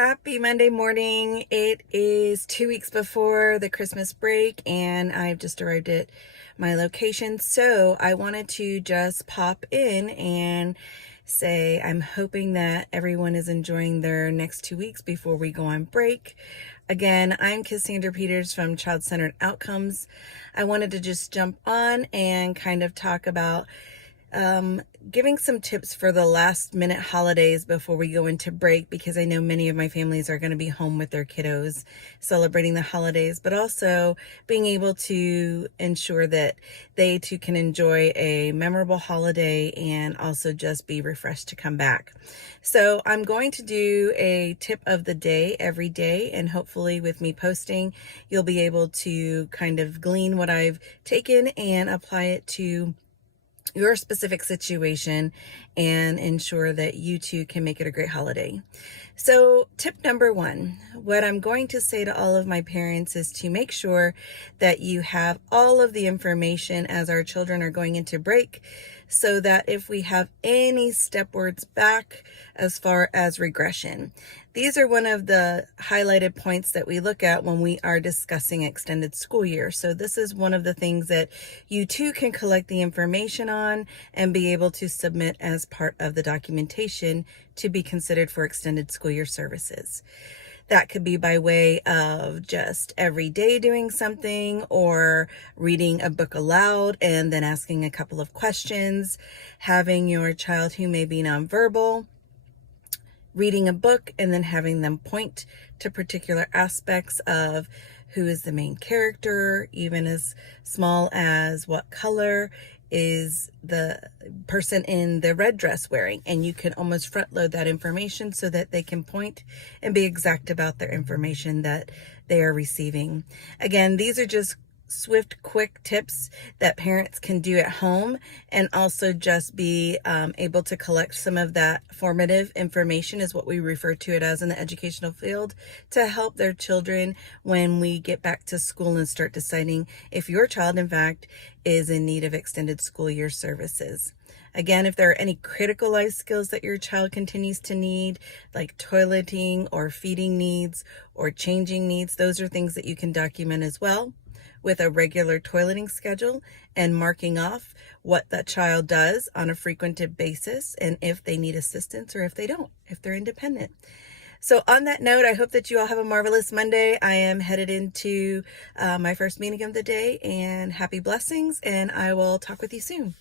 Happy Monday morning. It is 2 weeks before the Christmas break and I've just arrived at my location. So I wanted to just pop in and say I'm hoping that everyone is enjoying their next 2 weeks before we go on break. Again, I'm Cassandra Peters from Child-Centered Outcomes. I wanted to just jump on and kind of talk about giving some tips for the last minute holidays before we go into break, because I know many of my families are going to be home with their kiddos celebrating the holidays, but also being able to ensure that they too can enjoy a memorable holiday and also just be refreshed to come back. So I'm going to do a tip of the day every day, and hopefully with me posting, you'll be able to kind of glean what I've taken and apply it to your specific situation and ensure that you too can make it a great holiday. So tip number one, what I'm going to say to all of my parents is to make sure that you have all of the information as our children are going into break, so that if we have any step words back as far as regression, these are one of the highlighted points that we look at when we are discussing extended school year. So this is one of the things that you too can collect the information on and be able to submit as part of the documentation to be considered for extended school year services. That could be by way of just every day doing something, or reading a book aloud and then asking a couple of questions, having your child who may be nonverbal reading a book and then having them point to particular aspects of who is the main character, even as small as what color is the person in the red dress wearing, and you can almost front load that information so that they can point and be exact about their information that they are receiving. Again, these are just swift, quick tips that parents can do at home, and also just be able to collect some of that formative information, is what we refer to it as in the educational field, to help their children when we get back to school and start deciding if your child in fact is in need of extended school year services. Again, if there are any critical life skills that your child continues to need, like toileting or feeding needs or changing needs, those are things that you can document as well, with a regular toileting schedule and marking off what that child does on a frequented basis, and if they need assistance or if they don't, if they're independent. So on that note, I hope that you all have a marvelous Monday. I am headed into my first meeting of the day, and happy blessings, and I will talk with you soon.